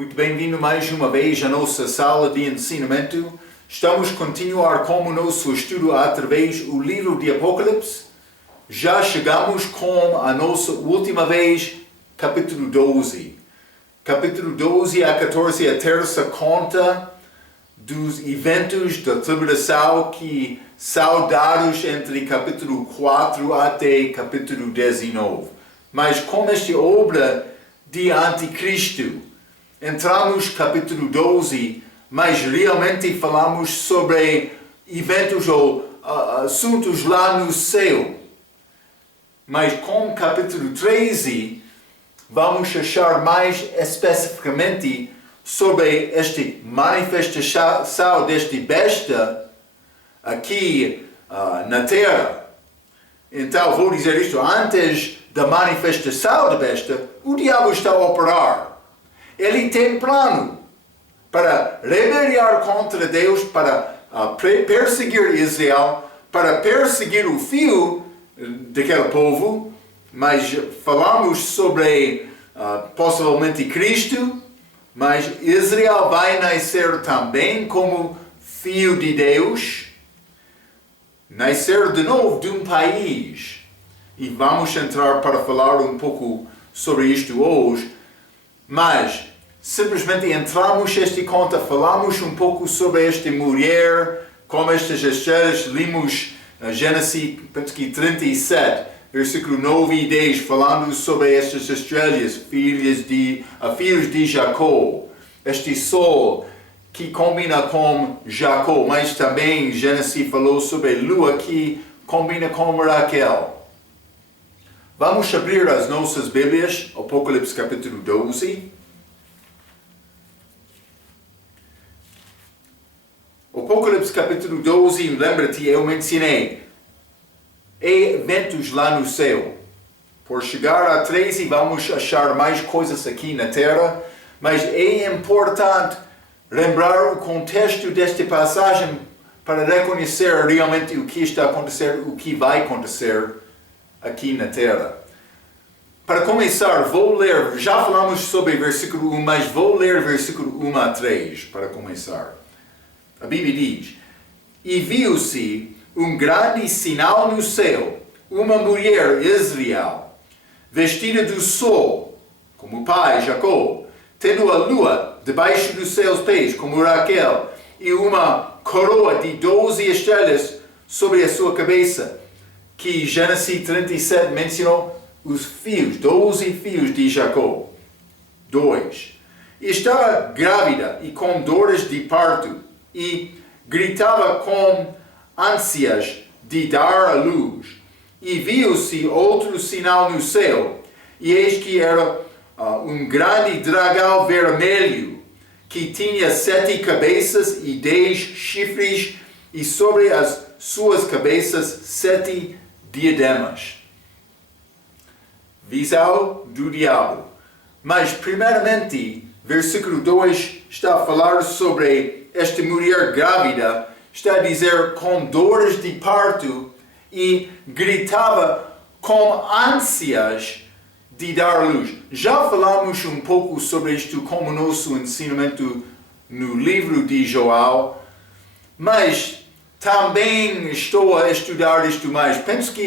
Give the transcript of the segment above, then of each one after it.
Muito bem-vindo mais uma vez à nossa sala de ensinamento. Estamos a continuar com o nosso estudo através do livro de Apocalipse. Já chegamos com a nossa última vez, capítulo 12. Capítulo 12 a 14 é a terça conta dos eventos da tribulação que são dados entre capítulo 4 até capítulo 19. Mas com esta obra de Anticristo, entramos no capítulo 12, mas realmente falamos sobre eventos ou assuntos lá no céu. Mas com o capítulo 13, vamos achar mais especificamente sobre esta manifestação desta besta aqui na Terra. Então, vou dizer isto, antes da manifestação da besta, o diabo está a operar. Ele tem plano para rebeliar contra Deus, para perseguir Israel, para perseguir o fio daquele povo, mas falamos sobre possivelmente Cristo, mas Israel vai nascer também como filho de Deus, nascer de novo de um país. E vamos entrar para falar um pouco sobre isto hoje, mas simplesmente entramos nesta conta, falamos um pouco sobre esta mulher, como estas estrelas, limos Gênesis 37, versículo 9 e 10, falando sobre estas estrelas, filhos de Jacó. Este sol que combina com Jacó, mas também Gênesis falou sobre a lua que combina com Raquel. Vamos abrir as nossas Bíblias, Apocalipse capítulo 12. Apocalipse capítulo 12, lembra-te, eu mencionei eventos lá no céu. Por chegar a 13, vamos achar mais coisas aqui na terra, mas é importante lembrar o contexto desta passagem para reconhecer realmente o que está a acontecer, o que vai acontecer aqui na terra. Para começar, vou ler, já falamos sobre versículo 1, mas vou ler versículo 1 a 3 para começar. A Bíblia diz: E viu-se um grande sinal no céu, uma mulher Israel, vestida do sol, como o pai Jacó, tendo a lua debaixo dos seus pés, como Raquel, e uma coroa de 12 estrelas sobre a sua cabeça, que Gênesis 37 mencionou os fios, 12 fios de Jacó. 2. Estava grávida e com dores de parto, e gritava com ânsias de dar à luz. E viu-se outro sinal no céu, e eis que era um grande dragão vermelho, que tinha 7 cabeças e 10 chifres, e sobre as suas cabeças 7 diademas. Visão do diabo. Mas primeiramente, versículo 2 está a falar sobre esta mulher grávida, está a dizer com dores de parto e gritava com ânsias de dar luz. Já falamos um pouco sobre isto como nosso ensinamento no livro de Joel, mas também estou a estudar isto mais. Penso que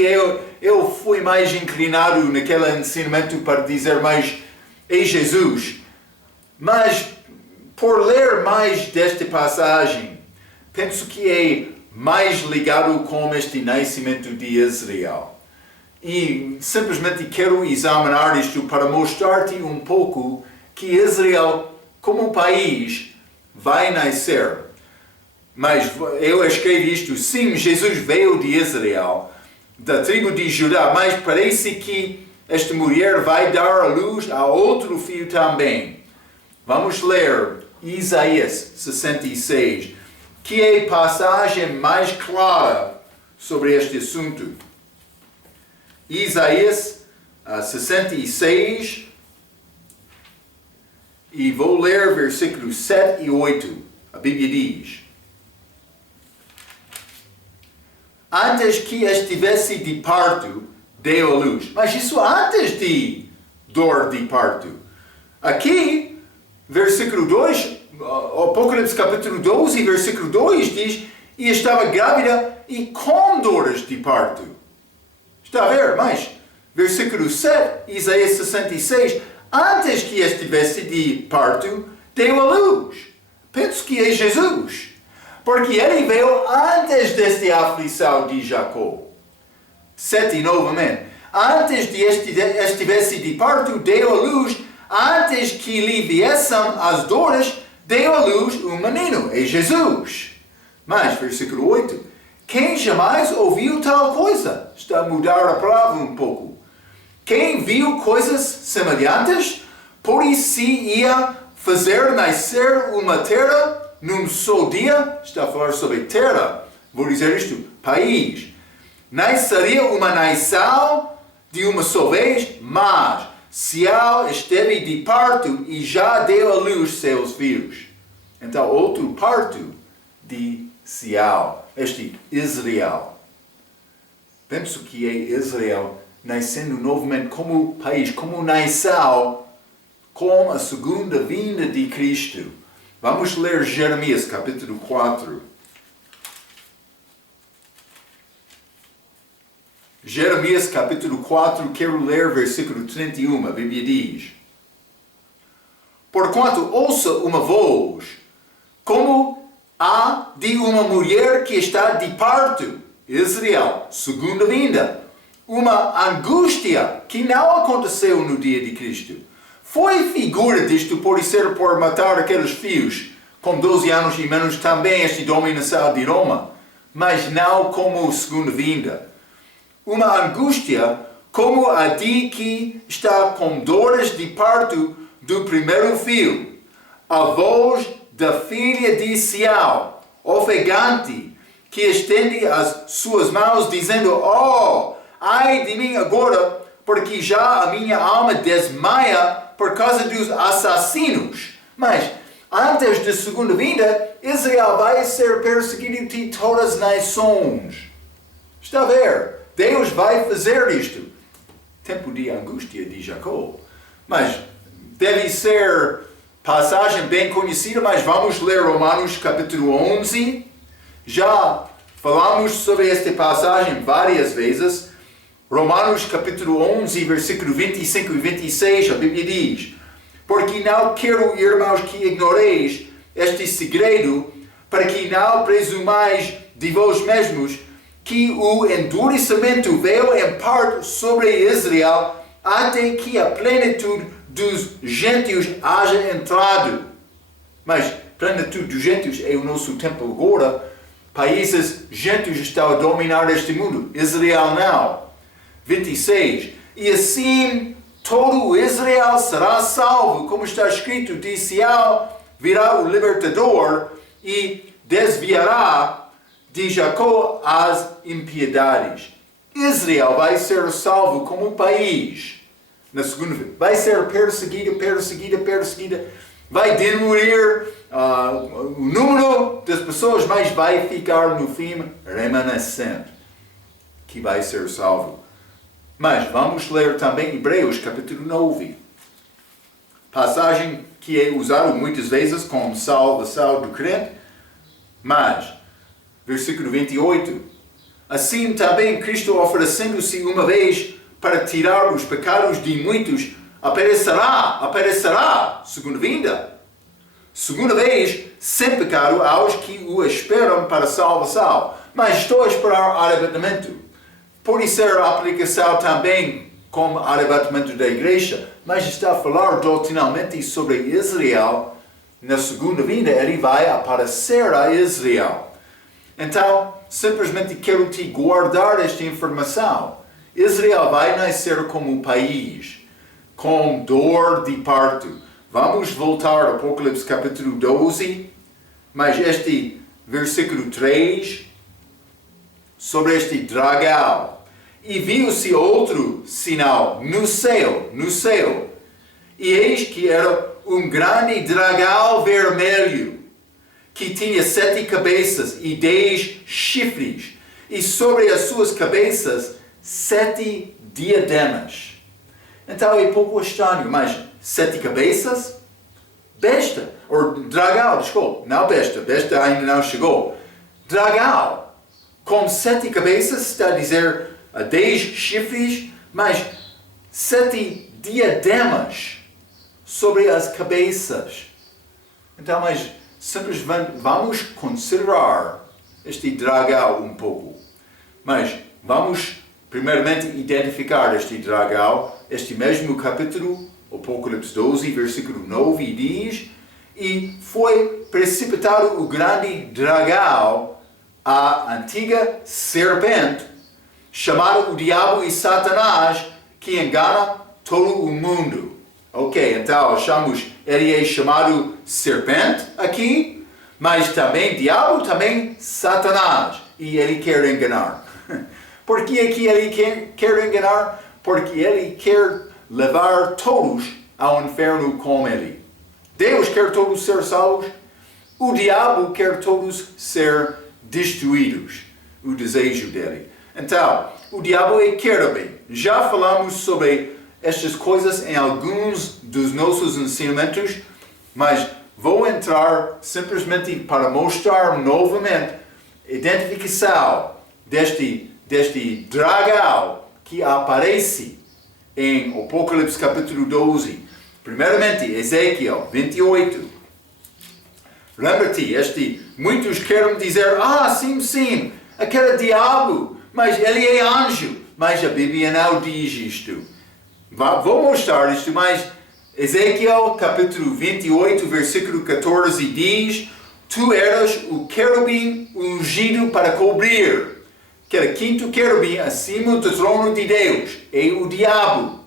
eu fui mais inclinado naquele ensinamento para dizer mais é Jesus. Mas por ler mais desta passagem, penso que é mais ligado com este nascimento de Israel. E simplesmente quero examinar isto para mostrar-te um pouco que Israel, como país, vai nascer. Mas eu escrevi isto, sim, Jesus veio de Israel, da tribo de Judá, mas parece que esta mulher vai dar à luz a outro filho também. Vamos ler Isaías 66, que é a passagem mais clara sobre este assunto. Isaías 66, e vou ler versículos 7 e 8. A Bíblia diz: Antes que estivesse de parto, deu a luz. Mas isso antes de dor de parto. Aqui versículo 2, Apocalipse capítulo 12, versículo 2 diz, e estava grávida e com dores de parto. Está a ver? Mas, versículo 7, Isaías 66, antes que estivesse de parto, deu à luz. Penso que é Jesus, porque ele veio antes desta aflição de Jacó. 7 novamente. Antes de estivesse de parto, deu à luz. Antes que lhe viessem as dores, deu à luz um menino, é Jesus. Mas, versículo 8, quem jamais ouviu tal coisa? Está a mudar a palavra um pouco. Quem viu coisas semelhantes? Por isso ia fazer nascer uma terra num só dia? Está a falar sobre terra. Vou dizer isto, país. Nasceria uma nação de uma só vez, mas Sião esteve de parto e já deu à luz seus filhos. Então, outro parto de Sião, este Israel. Penso que é Israel nascendo novamente como país, como nação, com a segunda vinda de Cristo. Vamos ler Jeremias capítulo 4. Jeremias capítulo 4, quero ler versículo 31, a Bíblia diz: porquanto ouça uma voz, como a de uma mulher que está de parto, Israel, segunda vinda, uma angústia que não aconteceu no dia de Cristo. Foi figura disto por ser por matar aqueles filhos, com 12 anos e menos também esta dominação de Roma, mas não como segunda vinda. Uma angústia como a de que está com dores de parto do primeiro filho. A voz da filha de Sião, ofegante, que estende as suas mãos, dizendo: oh, ai de mim agora, porque já a minha alma desmaia por causa dos assassinos. Mas, antes da segunda vinda, Israel vai ser perseguido de todas as nações. Está a ver? Deus vai fazer isto. Tempo de angústia de Jacó. Mas deve ser passagem bem conhecida, mas vamos ler Romanos capítulo 11. Já falamos sobre esta passagem várias vezes. Romanos capítulo 11, versículo 25 e 26, a Bíblia diz: porque não quero, irmãos, que ignoreis este segredo, para que não presumais de vós mesmos que o endurecimento veio em parte sobre Israel, até que a plenitude dos gentios haja entrado. Mas plenitude dos gentios é o nosso tempo agora. Países gentios estão a dominar este mundo. Israel não. 26. E assim todo Israel será salvo, como está escrito: de Sião virá o libertador e desviará de Jacó as impiedades. Israel vai ser salvo como país. Na segunda vez, vai ser perseguida. Vai diminuir o número das pessoas, mas vai ficar no fim remanescente, que vai ser salvo. Mas vamos ler também Hebreus capítulo 9. Passagem que é usada muitas vezes como salvação do crente. Mas versículo 28. Assim também Cristo, oferecendo-se uma vez para tirar os pecados de muitos, aparecerá, segunda vinda. Segunda vez, sem pecado, aos que o esperam para salvação. Mas estou a esperar arrebatamento. Pode ser a aplicação também como arrebatamento da igreja, mas está a falar doutrinalmente sobre Israel. Na segunda vinda, ele vai aparecer a Israel. Então, simplesmente quero te guardar esta informação. Israel vai nascer como um país, com dor de parto. Vamos voltar ao Apocalipse capítulo 12, mas este versículo 3, sobre este dragão. E viu-se outro sinal no céu, e eis que era um grande dragão vermelho, que tinha 7 cabeças e 10 chifres, e sobre as suas cabeças 7 diademas. Então é pouco estranho, mas 7 cabeças, besta, ou dragão, desculpa, não besta, besta ainda não chegou. Dragão, com 7 cabeças, está a dizer 10 chifres, mas 7 diademas sobre as cabeças. Então, mas simplesmente vamos considerar este dragão um pouco. Mas vamos primeiramente identificar este dragão. Este mesmo capítulo, Apocalipse 12, versículo 9, diz: e foi precipitado o grande dragão, a antiga serpente, chamado o diabo e Satanás, que engana todo o mundo. Ok, então achamos, ele é chamado serpente aqui, mas também diabo, também Satanás, e ele quer enganar. Por que aqui ele quer enganar? Porque ele quer levar todos ao inferno com ele. Deus quer todos ser salvos, o diabo quer todos ser destruídos, o desejo dele. Então, o diabo é querubim. Já falamos sobre estas coisas em alguns dos nossos ensinamentos, mas vou entrar simplesmente para mostrar novamente a identificação deste dragão que aparece em Apocalipse capítulo 12. Primeiramente, Ezequiel 28. Lembra-te, muitos querem dizer, sim, aquele diabo, mas ele é anjo. Mas a Bíblia não diz isto. Vou mostrar isto, mas Ezequiel capítulo 28, versículo 14 diz: tu eras o querubim ungido para cobrir. Que era quinto querubim acima do trono de Deus. É o diabo.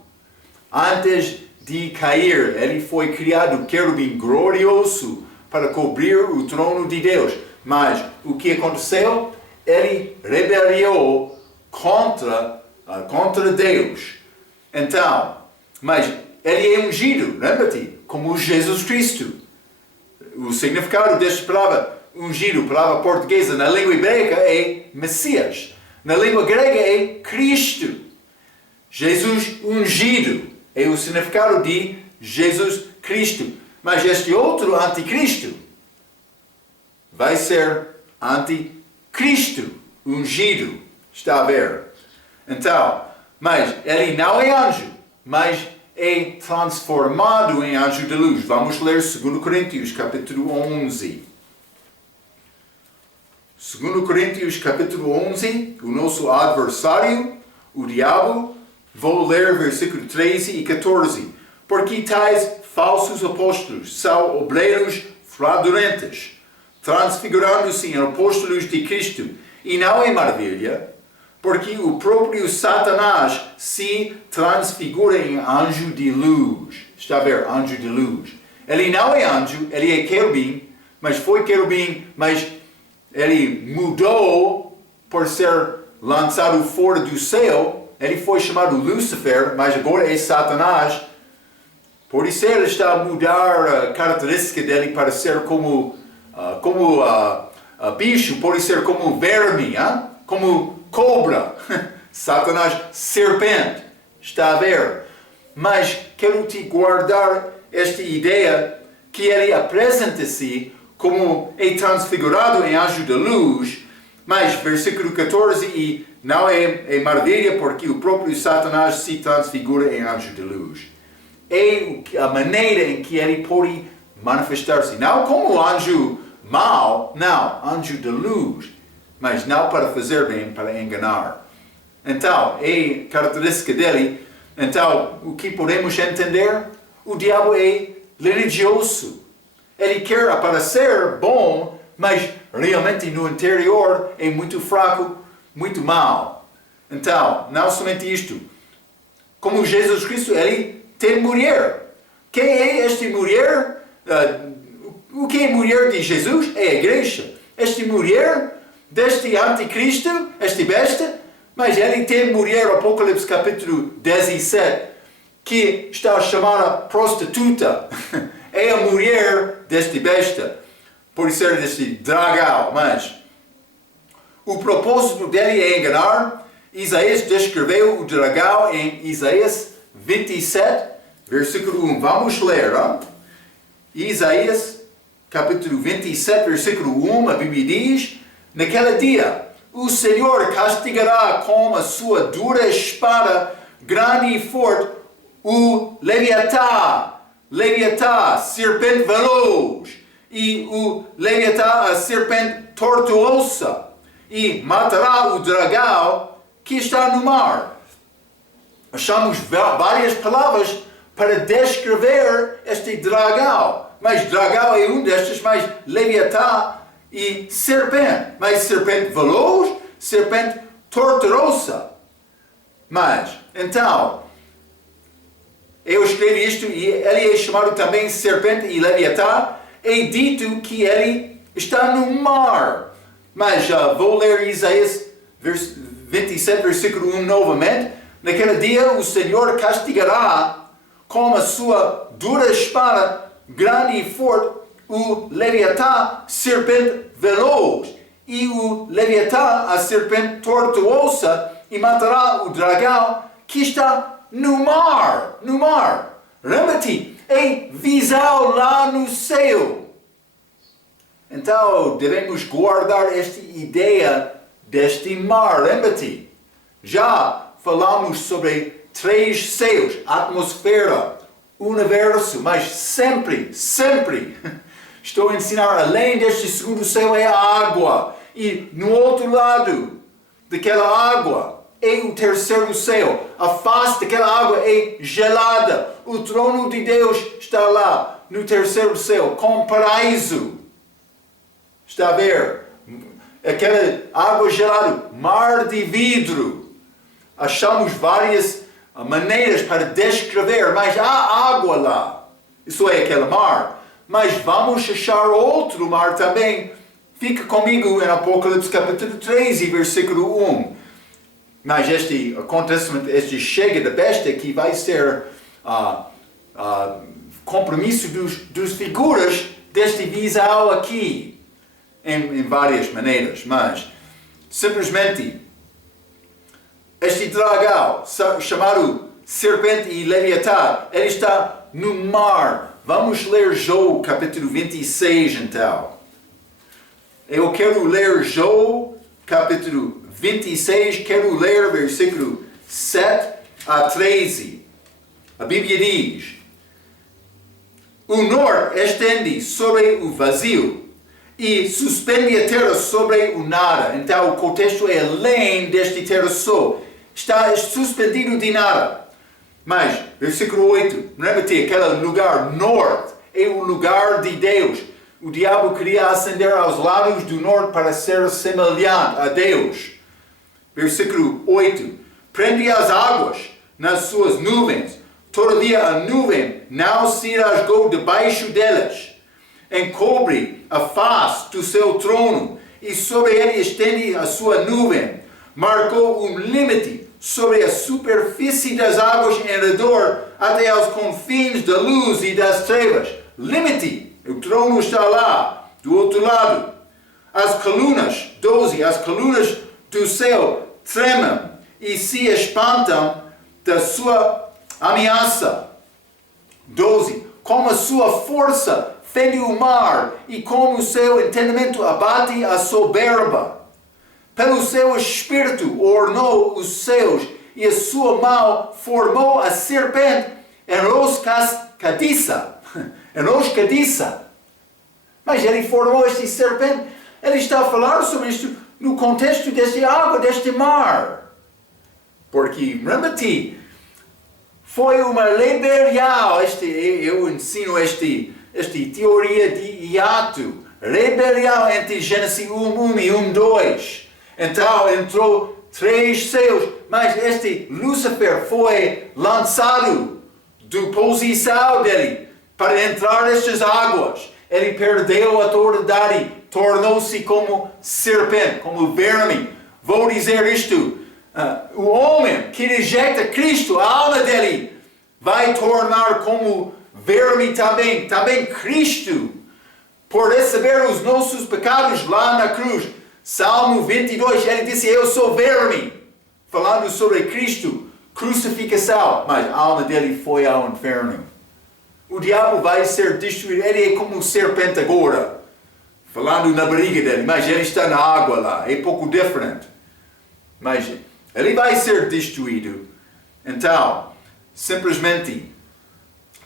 Antes de cair, ele foi criado querubim glorioso para cobrir o trono de Deus. Mas o que aconteceu? Ele rebeliou contra Deus. Então, mas ele é ungido, lembra-te, como Jesus Cristo. O significado desta palavra ungido, palavra portuguesa, na língua hebraica é Messias. Na língua grega é Cristo. Jesus ungido é o significado de Jesus Cristo. Mas este outro anticristo vai ser anticristo, ungido. Está a ver? Então, mas ele não é anjo, mas é transformado em anjo de luz. Vamos ler 2 Coríntios capítulo 11. 2 Coríntios capítulo 11, o nosso adversário, o diabo. Vou ler versículo 13 e 14. Porque tais falsos apóstolos são obreiros fraudulentos, transfigurando-se em apóstolos de Cristo. E não é maravilha, porque o próprio Satanás se transfigura em anjo de luz. Está a ver? Anjo de luz. Ele não é anjo, ele é querubim, mas foi querubim, mas ele mudou por ser lançado fora do céu. Ele foi chamado Lúcifer, mas agora é Satanás. Por isso ele está a mudar a característica dele para ser como bicho, pode ser como verme, como cobra. Satanás, serpente. Está a ver? Mas quero te guardar esta ideia que ele apresenta-se como é transfigurado em anjo de luz. Mas versículo 14, e não é maravilha porque o próprio Satanás se transfigura em anjo de luz. É a maneira em que ele pode manifestar-se. Não como anjo mau, não, anjo de luz. Mas não para fazer bem, para enganar. Então, é característica dele. Então, o que podemos entender? O diabo é religioso. Ele quer aparecer bom, mas realmente no interior é muito fraco, muito mau. Então, não somente isto. Como Jesus Cristo, ele tem mulher. Quem é esta mulher? O que é mulher de Jesus? É a igreja. Esta mulher deste anticristo, este besta, mas ele tem mulher, Apocalipse capítulo 17, que está chamada prostituta. É a mulher deste besta, por ser deste dragão, mas o propósito dele é enganar. Isaías descreveu o dragão em Isaías 27, versículo 1. Vamos ler. Isaías, capítulo 27, versículo 1, a Bíblia diz: naquele dia, o Senhor castigará com a sua dura espada, grande e forte, o Leviatã, serpente veloz, e o Leviatã, a serpente tortuosa, e matará o dragão que está no mar. Achamos várias palavras para descrever este dragão, mas dragão é um destes, mas Leviatã e serpente, mas serpente veloz, serpente tortuosa. Mas, então, eu escrevi isto e ele é chamado também serpente e Leviatã. É dito que ele está no mar. Mas vou ler Isaías 27, versículo 1 novamente. Naquele dia o Senhor castigará com a sua dura espada, grande e forte, o Leviatã, serpente veloz, e o Leviatã, a serpente tortuosa, e matará o dragão que está no mar. No mar. Lembra-te, é visão lá no céu. Então, devemos guardar esta ideia deste mar. Lembra-te, já falamos sobre 3 céus, atmosfera, universo, mas sempre, estou a ensinar, além deste segundo céu é a água. E no outro lado daquela água é o terceiro céu. A face daquela água é gelada. O trono de Deus está lá no terceiro céu, com paraíso. Está a ver? Aquela água gelada, mar de vidro. Achamos várias maneiras para descrever, mas há água lá. Isso é aquele mar. Mas vamos achar outro mar também. Fica comigo em Apocalipse capítulo 13, versículo 1. Mas este acontecimento, este chega da besta, que vai ser compromisso dos figuras deste visão aqui. Em várias maneiras, mas simplesmente este dragão, chamado serpente e Leviatã, ele está no mar. Vamos ler João capítulo 26 então. Eu quero ler João capítulo 26, quero ler versículo 7 a 13. A Bíblia diz: o norte estende sobre o vazio e suspende a terra sobre o nada. Então o contexto é além deste terra só. Está suspendido de nada. Mas, versículo 8, lembra-te, aquele lugar norte é o lugar de Deus. O diabo queria ascender aos lados do norte para ser semelhante a Deus. Versículo 8, prende as águas nas suas nuvens. Todavia a nuvem não se rasgou debaixo delas. Encobre a face do seu trono e sobre ele estende a sua nuvem. Marcou um limite sobre a superfície das águas em redor até aos confins da luz e das trevas. Limite, o trono está lá, do outro lado. As colunas, 12, as colunas do céu tremem e se espantam da sua ameaça. 12, como a sua força fende o mar e como o seu entendimento abate a soberba. Pelo seu espírito ornou os céus e a sua mão formou a serpente enroscadiça. Mas ele formou esta serpente. Ele está a falar sobre isto no contexto desta água, deste mar. Porque, lembra-te, foi uma rebelião. Eu ensino esta teoria de hiato. Rebelião entre Gênesis 1:1 e 1:2. Então entrou 3 céus, mas este Lúcifer foi lançado da posição dele para entrar nestas águas. Ele perdeu a autoridade, tornou-se como serpente, como verme. Vou dizer isto, o homem que rejeita Cristo, a alma dele, vai tornar como verme também Cristo, por receber os nossos pecados lá na cruz. Salmo 22, ele disse, eu sou verme, falando sobre Cristo, crucificação, mas a alma dele foi ao inferno. o diabo vai ser destruído. Ele é como um serpente agora, falando na barriga dele, mas ele está na água lá, é pouco diferente. Mas ele vai ser destruído. Então, simplesmente,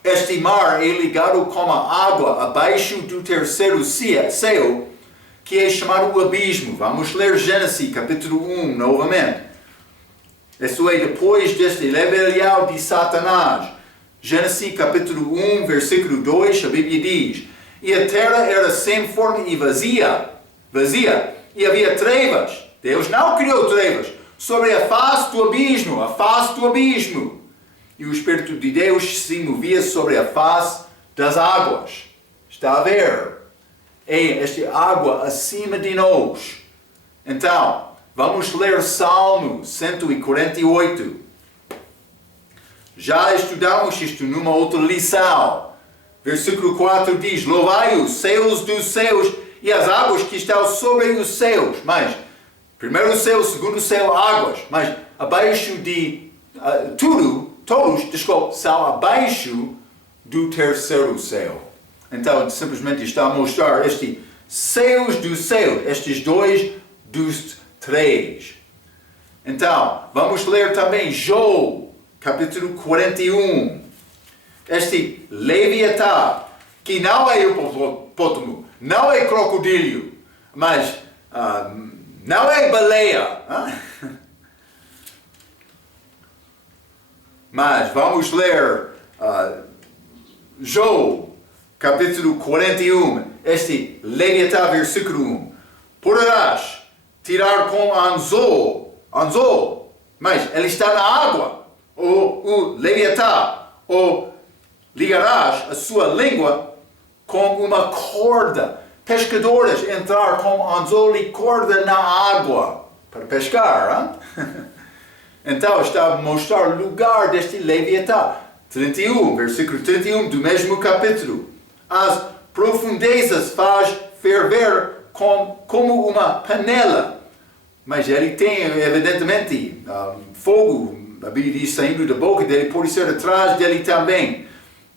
este mar é ligado com a água abaixo do terceiro céu, que é chamado o abismo. Vamos ler Gênesis capítulo 1 novamente. Isso é depois deste rebelião de Satanás. Gênesis capítulo 1, versículo 2, a Bíblia diz: E a terra era sem forma e vazia, e havia trevas. Deus não criou trevas sobre a face do abismo, E o Espírito de Deus se movia sobre a face das águas. Está a ver? É esta água acima de nós. Então, vamos ler Salmo 148. Já estudamos isto numa outra lição. Versículo 4 diz: Louvai os céus dos céus e as águas que estão sobre os céus. Mas, primeiro céu, segundo céu, águas. Mas, abaixo de todos são abaixo do terceiro céu. Então, simplesmente está a mostrar estes céus dos céus, estes dois dos três. Então, vamos ler também Job, capítulo 41. Este Leviatã, que não é hipopótamo, não é crocodilo, mas não é baleia. Mas vamos ler Job, capítulo 41, este Leviatã, versículo 1. Poderás tirar com anzol, mas ele está na água, o Leviatã, ou ligarás a sua língua com uma corda. Pescadores entrar com anzol e corda na água para pescar. Então está a mostrar o lugar deste Leviatã. 31, versículo 31 do mesmo capítulo. As profundezas faz ferver como uma panela. Mas ele tem, evidentemente, fogo, a Bíblia diz, saindo da boca dele, pode ser atrás dele também.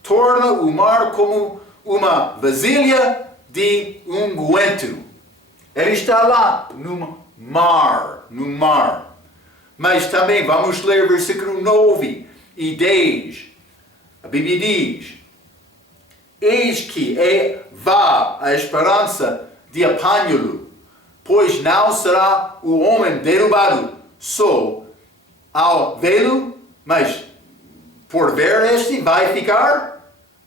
Torna o mar como uma vasilha de unguento. Ele está lá, no mar. Mas também vamos ler versículo 9 e 10. A Bíblia diz: Eis que vá a esperança de apanhá-lo, pois não será o homem derrubado só ao vê-lo, mas por ver este vai ficar.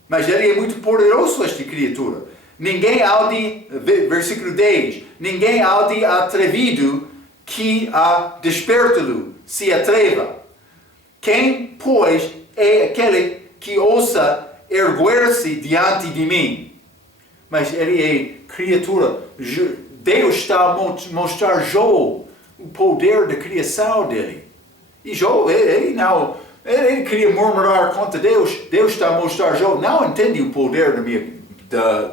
Mas ele é muito poderoso, esta criatura. Ninguém há de, versículo 10, ninguém há de atrevido que a desperta-lo se atreva. Quem, pois, é aquele que ousa erguer-se diante de mim? Mas ele é criatura. Deus está a mostrar Job o poder da criação dele. E Job, ele queria murmurar contra Deus. Deus está a mostrar Job não entende o poder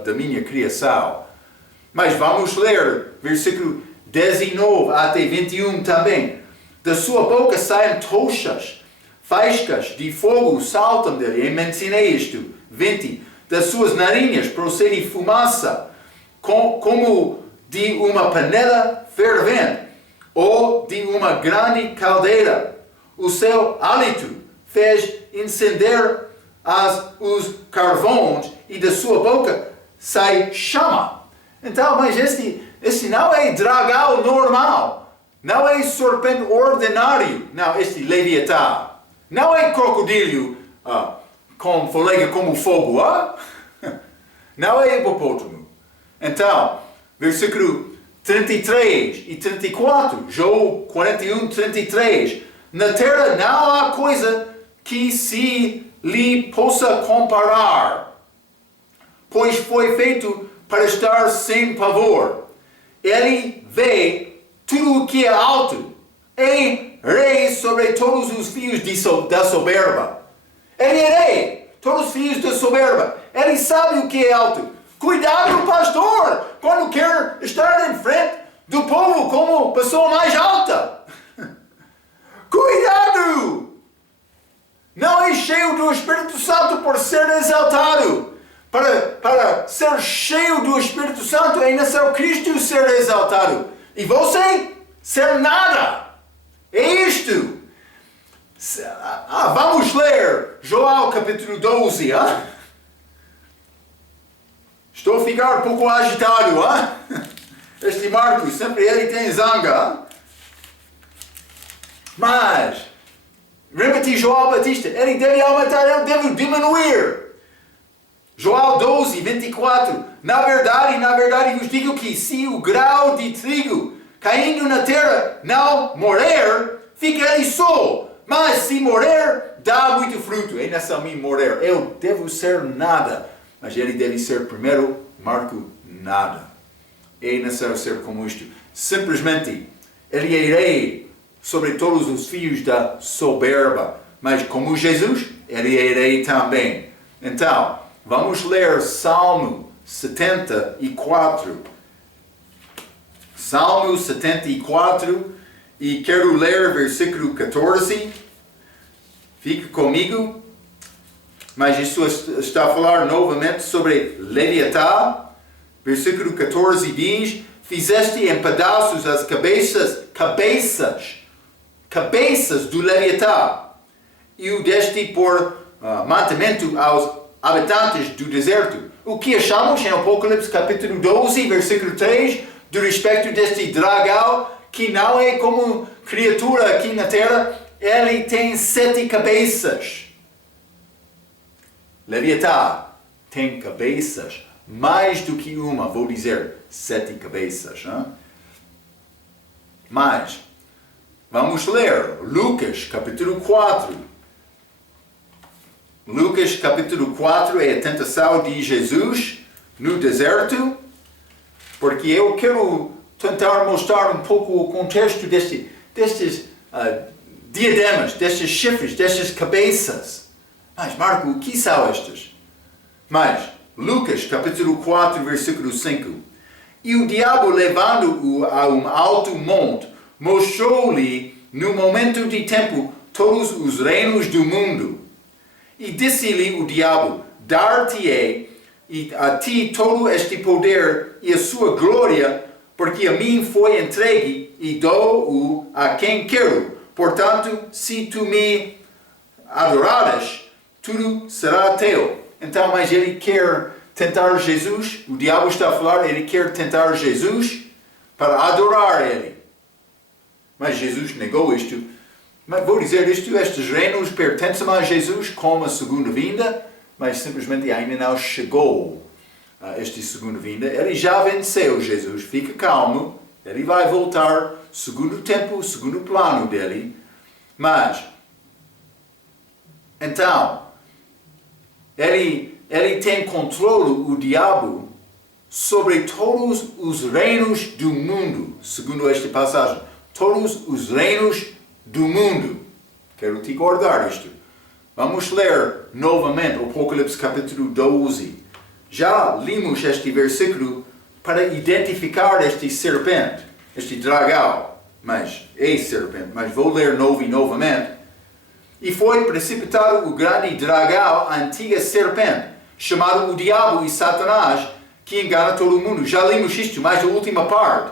da minha criação. Mas vamos ler versículo 19 até 21 também. Da sua boca saem tochas, faíscas de fogo saltam dele. Eu mencionei isto. 20. Das suas narinas procede fumaça, como de uma panela fervente, ou de uma grande caldeira. O seu hálito fez incender os carvões, e da sua boca sai chama. Então, mas este não é dragão normal, não é serpente ordinário, não, este Leviatã, não é crocodilo com folga como fogo, não é hipopótamo. Então, versículo 33 e 34, Job 41, 33, na terra não há coisa que se lhe possa comparar, pois foi feito para estar sem pavor. Ele vê tudo o que é alto, é rei sobre todos os filhos da soberba. Ele é rei, todos os filhos da soberba. Ele sabe o que é alto. Cuidado, pastor, quando quer estar em frente do povo como pessoa mais alta. Cuidado! Não é cheio do Espírito Santo por ser exaltado. Para ser cheio do Espírito Santo é necessário Cristo ser exaltado. E você ser nada. É isto. Vamos ler João capítulo 12. Estou a ficar um pouco agitado. Este Marcos, sempre ele tem zanga. Mas, lembra-te João Batista, ele deve aumentar, ele deve diminuir. João 12, 24. Na verdade vos digo que se o grão de trigo caindo na terra não morrer, fica ele só. Mas se morrer, dá muito fruto. É necessário morrer. Eu devo ser nada. Mas ele deve ser primeiro, Marco, nada. É necessário ser como isto. Simplesmente, ele é rei sobre todos os filhos da soberba. Mas como Jesus, ele é rei também. Então, vamos ler Salmo 74. Salmo 74. E quero ler versículo 14. Fique comigo. Mas isso está a falar novamente sobre Leviatã. Versículo 14 diz: fizeste em pedaços as cabeças do Leviatã, e o deste por mantimento aos habitantes do deserto. O que achamos em Apocalipse capítulo 12, versículo 3, do respeito deste dragão, que não é como criatura aqui na terra, ele tem 7 cabeças. Leviatã tem cabeças, mais do que uma, vou dizer 7 cabeças. Mas, vamos ler Lucas capítulo 4. Lucas capítulo 4 é a tentação de Jesus no deserto, porque eu quero tentar mostrar um pouco o contexto destes diademas, destes chifres, destas cabeças. Mas Marco, o que são estes? Mas, Lucas capítulo 4, versículo 5. E o diabo, levando-o a um alto monte, mostrou-lhe no momento de tempo todos os reinos do mundo. E disse-lhe o diabo: dar-te-ei a ti todo este poder e a sua glória, porque a mim foi entregue e dou-o a quem quero. Portanto, se tu me adorares, tudo será teu. Então, mas ele quer tentar Jesus, o diabo está a falar, ele quer tentar Jesus para adorar ele. Mas Jesus negou isto. Mas vou dizer isto, estes reinos pertencem a Jesus como a segunda vinda, mas simplesmente ainda não chegou a esta segunda vinda. Ele já venceu Jesus, fica calmo, ele vai voltar segundo o tempo, segundo o plano dele. Mas, então, ele tem controle, o diabo, sobre todos os reinos do mundo, segundo esta passagem. Todos os reinos do mundo. Quero te guardar isto. Vamos ler novamente o Apocalipse capítulo 12. Já limos este versículo para identificar este serpente, este dragão. Mas é serpente, mas vou ler novamente. E foi precipitado o grande dragão, a antiga serpente, chamado o diabo e Satanás, que engana todo o mundo. Já lemos isto, mas a última parte.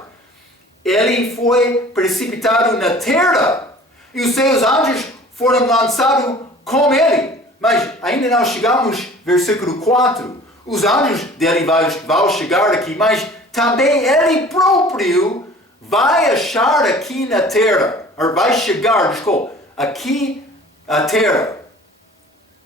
Ele foi precipitado na terra, e os seus anjos foram lançados com ele. Mas ainda não chegamos, versículo 4. Os anjos dele vão chegar aqui, mas também ele próprio vai achar aqui na terra, ou vai chegar, aqui a terra.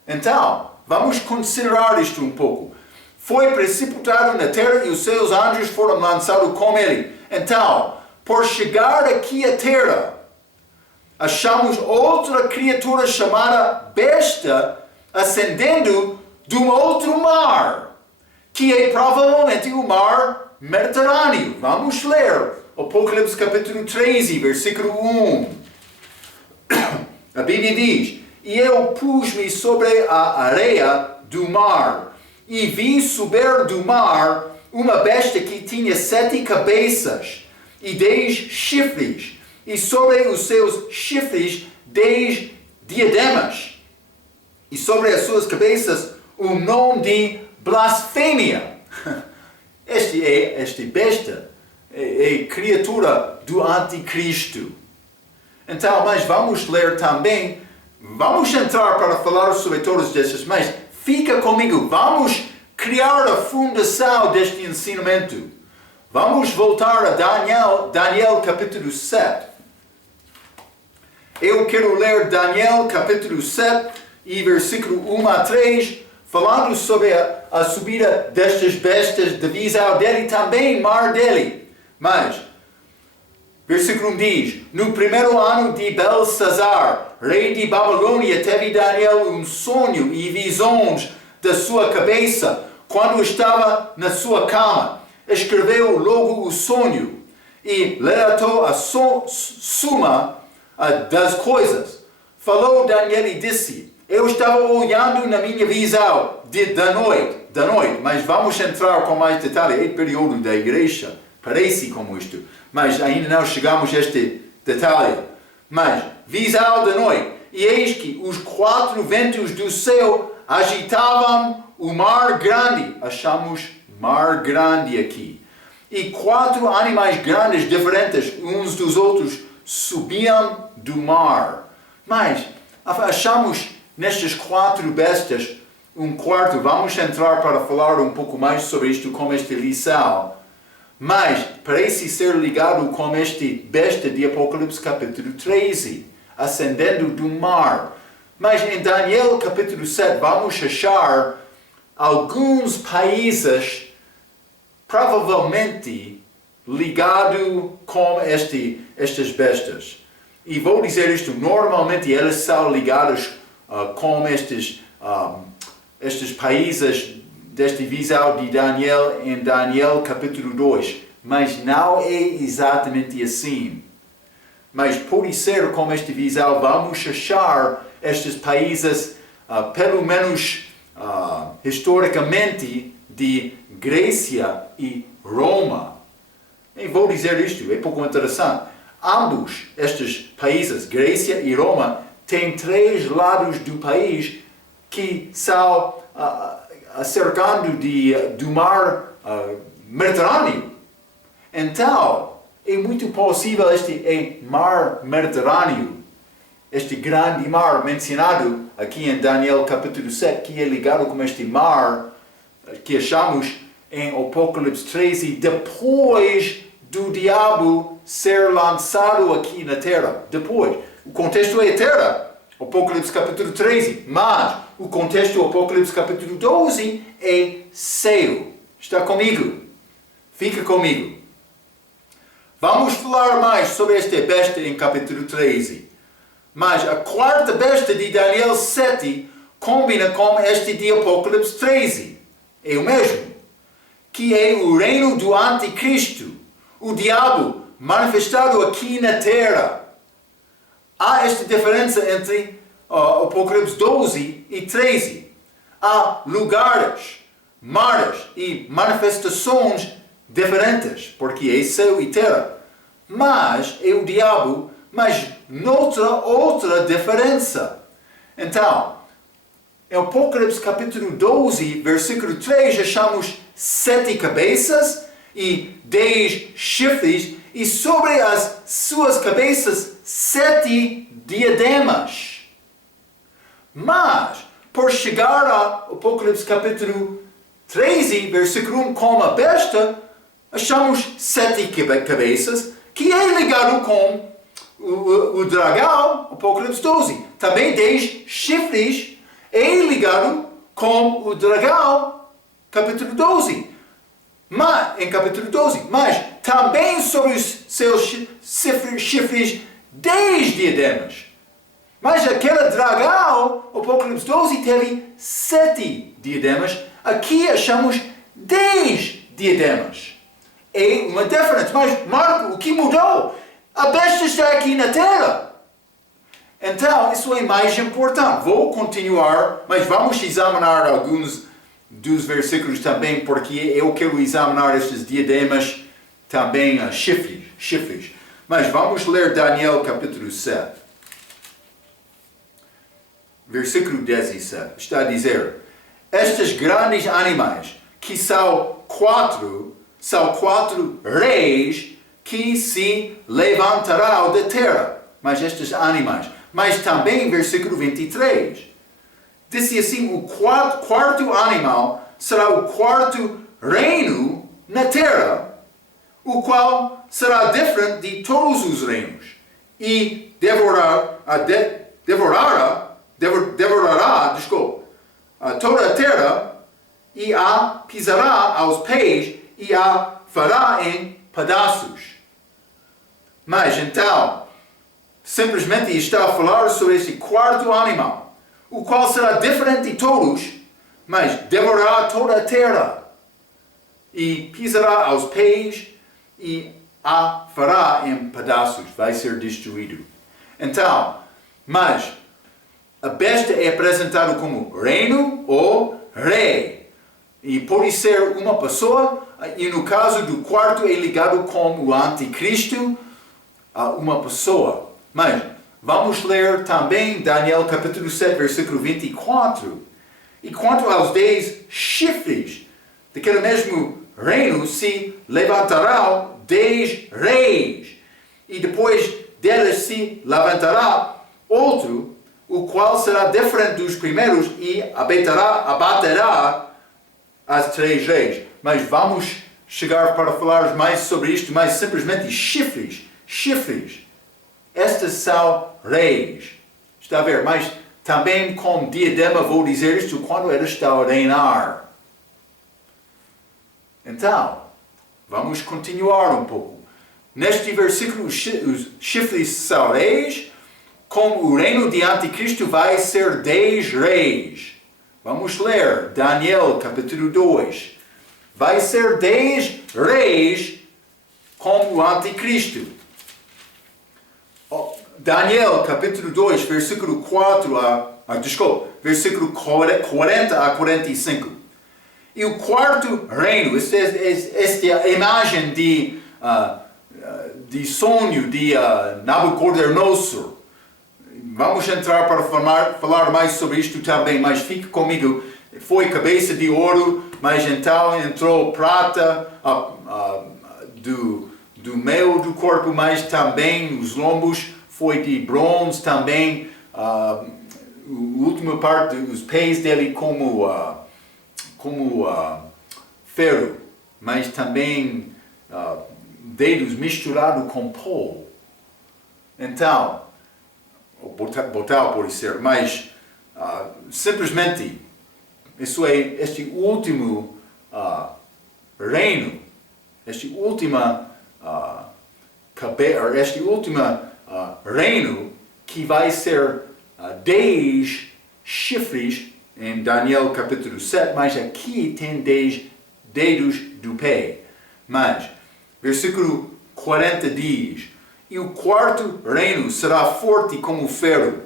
Então, vamos considerar isto um pouco. Foi precipitado na terra e os seus anjos foram lançados com ele. Então, por chegar aqui à terra, achamos outra criatura chamada besta ascendendo de um outro mar, que é provavelmente o mar Mediterrâneo. Vamos ler Apocalipse capítulo 13, versículo 1. A Bíblia diz: e eu pus-me sobre a areia do mar, e vi subir do mar uma besta que tinha 7 cabeças e 10 chifres, e sobre os seus chifres 10 diademas, e sobre as suas cabeças um nome de blasfêmia. Este besta é criatura do anticristo. Então, mas vamos ler também, vamos entrar para falar sobre todas estas, mas fica comigo, vamos criar a fundação deste ensinamento. Vamos voltar a Daniel capítulo 7. Eu quero ler Daniel capítulo 7 e versículo 1 a 3, falando sobre a subida destas bestas de Visau dele e também mar dele. Mas, versículo 1 diz: no primeiro ano de Belsazar, rei de Babilônia, teve Daniel um sonho e visões da sua cabeça, quando estava na sua cama. Escreveu logo o sonho e relatou a suma das coisas. Falou Daniel e disse: eu estava olhando na minha visão da noite, mas vamos entrar com mais detalhe. É período da igreja, parece como isto, mas ainda não chegamos a este detalhe. Mas, visão da noite, e eis que os 4 ventos do céu agitavam o mar grande. Achamos mar grande aqui. E 4 animais grandes, diferentes uns dos outros, subiam do mar. Mas achamos nestas 4 bestas um quarto. Vamos entrar para falar um pouco mais sobre isto com esta lição. Mas parece ser ligado com este besta de Apocalipse capítulo 13, ascendendo do mar. Mas em Daniel capítulo 7 vamos achar alguns países provavelmente ligado com estas bestas. E vou dizer isto, normalmente elas são ligadas com estes países deste visão de Daniel em Daniel capítulo 2. Mas não é exatamente assim. Mas pode ser como este visão, vamos achar estes países, pelo menos historicamente, de Grécia e Roma. E vou dizer isto, é pouco interessante. Ambos estes países, Grécia e Roma, têm 3 lados do país que são cercando do mar Mediterrâneo. Então, é muito possível este mar Mediterrâneo, este grande mar mencionado aqui em Daniel capítulo 7, que é ligado com este mar que achamos em Apocalipse 13, depois do diabo ser lançado aqui na terra. Depois. O contexto é a terra, Apocalipse capítulo 13, mas o contexto do Apocalipse capítulo 12 é céu. Está comigo? Fica comigo. Vamos falar mais sobre esta besta em capítulo 13. Mas a 4ª besta de Daniel 7 combina com este de Apocalipse 13. É o mesmo. Que é o reino do anticristo. O diabo manifestado aqui na terra. Há esta diferença entre Apocalipse 12 e 13. Há lugares, mares e manifestações diferentes, porque é céu e terra. Mas é o diabo, mas outra diferença. Então, em Apocalipse capítulo 12, versículo 3, achamos 7 cabeças e 10 chifres, e sobre as suas cabeças 7 diademas. Mas, por chegar a Apocalipse capítulo 13, versículo 1, como a besta, achamos 7 cabeças, que é ligado com o dragão, Apocalipse 12. Também 10 chifres é ligado com o dragão, capítulo 12. Em capítulo 12. Mas também sobre os seus chifres 10 diademas. Mas aquele dragão, Apocalipse 12, teve 7 diademas. Aqui achamos 10 diademas. É uma diferença. Mas, Marco, o que mudou? A besta está aqui na terra. Então, isso é mais importante. Vou continuar, mas vamos examinar alguns dos versículos também, porque eu quero examinar estes diademas também, chifres. Mas vamos ler Daniel capítulo 7. versículo 17, está a dizer: estes grandes animais, que são quatro reis que se levantarão da terra. Mas estes animais. Mas também, versículo 23, disse assim: o quarto animal será o quarto reino na terra, o qual será diferente de todos os reinos, e devorará toda a terra, e a pisará aos pés, e a fará em pedaços. Mas então, simplesmente está a falar sobre esse quarto animal, o qual será diferente de todos, mas devorará toda a terra, e pisará aos pés, e a fará em pedaços, vai ser destruído. Então, mas a besta é apresentada como reino ou rei, e pode ser uma pessoa, e no caso do quarto é ligado com o anticristo, uma pessoa. Mas vamos ler também Daniel capítulo 7, versículo 24. E quanto aos 10 chifres daquele mesmo reino, se levantarão 10 reis, e depois deles se levantará outro, o qual será diferente dos primeiros, e abaterá as 3 reis. Mas vamos chegar para falar mais sobre isto, mas simplesmente chifres. Estes são reis. Está a ver? Mas também com diadema vou dizer isto quando ele está a reinar. Então, vamos continuar um pouco. Neste versículo, os chifres são reis, com o reino de anticristo vai ser 10 reis. Vamos ler Daniel capítulo 2. Vai ser 10 reis com o anticristo. Daniel capítulo 2, versículo 40 a 45. E o quarto reino, esta é a imagem de sonho de Nabucodonosor. Vamos entrar para falar mais sobre isto também, mas fique comigo. Foi cabeça de ouro, mas então entrou prata do meio do corpo, mas também os lombos foi de bronze também. A última parte dos pés dele como ferro, mas também dedos misturados com pó. Então, botal pode ser, mas simplesmente isso é este último reino, este último reino que vai ser 10 chifres em Daniel capítulo 7, mas aqui tem 10 dedos do pé. Mas, versículo 40 diz: e o quarto reino será forte como o ferro,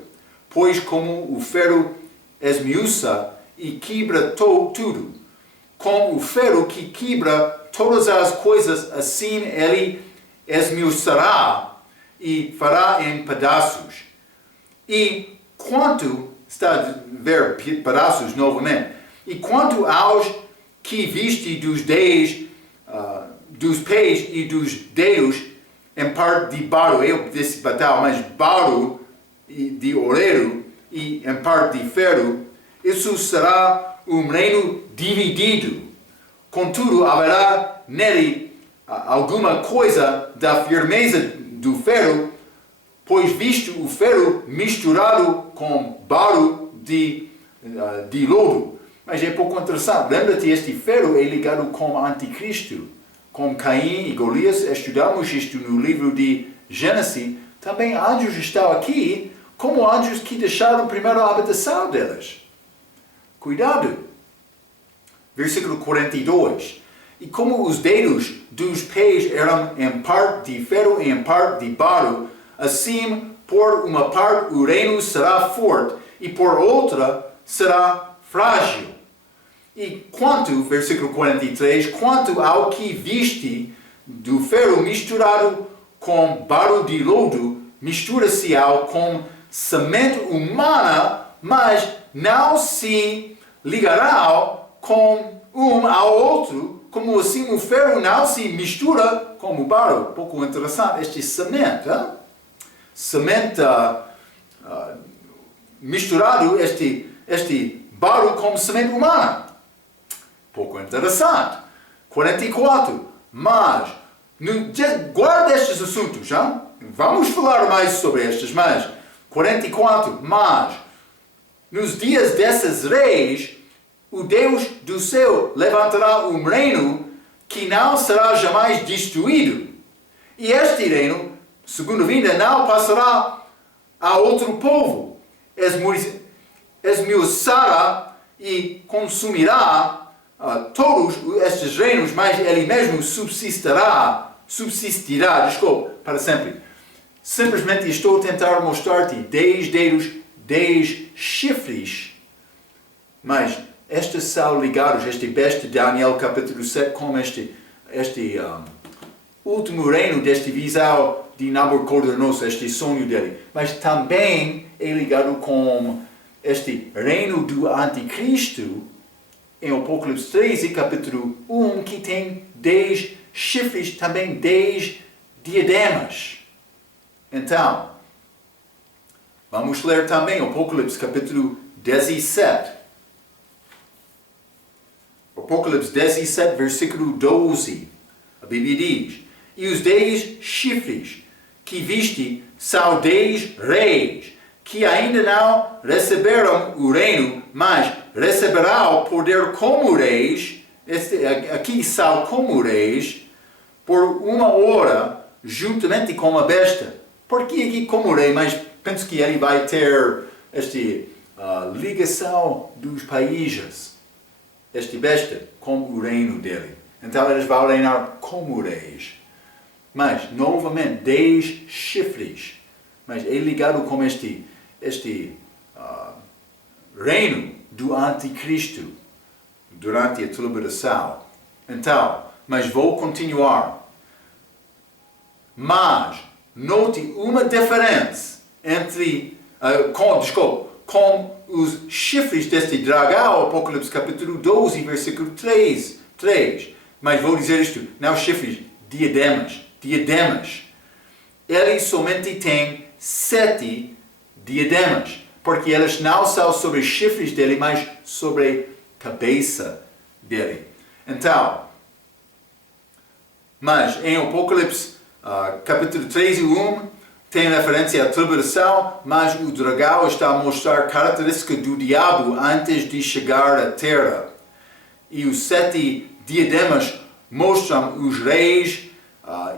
pois como o ferro esmiuça e quebra tudo, com o ferro que quebra todas as coisas, assim ele esmiuçará e fará em pedaços. E quanto, está a ver pedaços novamente, e quanto aos que viste dos pés e dos dedos, em parte de barro, eu disse batal, mas barro de oureiro e em parte de ferro, isso será um reino dividido. Contudo, haverá nele alguma coisa da firmeza do ferro, pois visto o ferro misturado com barro de lodo. Mas é pouco interessante. Lembra-te, este ferro é ligado com o anticristo. Com Caim e Golias, estudamos isto no livro de Gênesis. Também anjos estão aqui, como anjos que deixaram primeiro a habitação deles. Cuidado. Versículo 42. E como os dedos dos pés eram em parte de ferro e em parte de barro, assim por uma parte o reino será forte e por outra será frágil. E quanto, versículo 43, quanto ao que viste do ferro misturado com barro de lodo, mistura-se ao com semente humana mas não se ligará com um ao outro, como assim o ferro não se mistura com o barro. Pouco interessante, este semente. Semente misturado, este barro com semente humana. Pouco interessante. 44. Mas, guarda estes assuntos, já? Vamos falar mais sobre estes, mas 44. Mas, nos dias desses reis, o Deus do céu levantará um reino que não será jamais destruído. E este reino, segundo vinda, não passará a outro povo. Esmiuçará e consumirá todos estes reinos, mas ele mesmo subsistirá, para sempre. Simplesmente estou a tentar mostrar-te 10 dedos, 10 chifres, mas estes são ligados, este besta de Daniel capítulo 7, com este último reino deste visão de Nabucodonosor, este sonho dele. Mas também é ligado com este reino do anticristo, em Apocalipse 13, capítulo 1, que tem 10 chifres, também 10 diademas. Então, vamos ler também Apocalipse capítulo 17. Apocalipse 17, versículo 12. A Bíblia diz: E os 10 chifres que viste são 10 reis, que ainda não receberam o reino, mas receberão poder como reis. Aqui são como reis, por uma hora, juntamente com a besta. Porque aqui como rei, mas penso que ele vai ter esta ligação dos países, este besta, com o reino dele. Então eles vão reinar como reis. Mas, novamente, 10 chifres. Mas é ligado com este reino do anticristo durante a tribulação. Então, mas vou continuar. Mas, note uma diferença entre, com os chifres deste dragão, Apocalipse capítulo 12, versículo 3. Mas vou dizer isto, não chifres, diademas. Ele somente tem 7 diademas, porque elas não são sobre os chifres dele, mas sobre a cabeça dele. Então, mas em Apocalipse capítulo 13 e 1, tem referência à tribulação, mas o dragão está a mostrar característica do diabo antes de chegar à terra. E os 7 diademas mostram os reis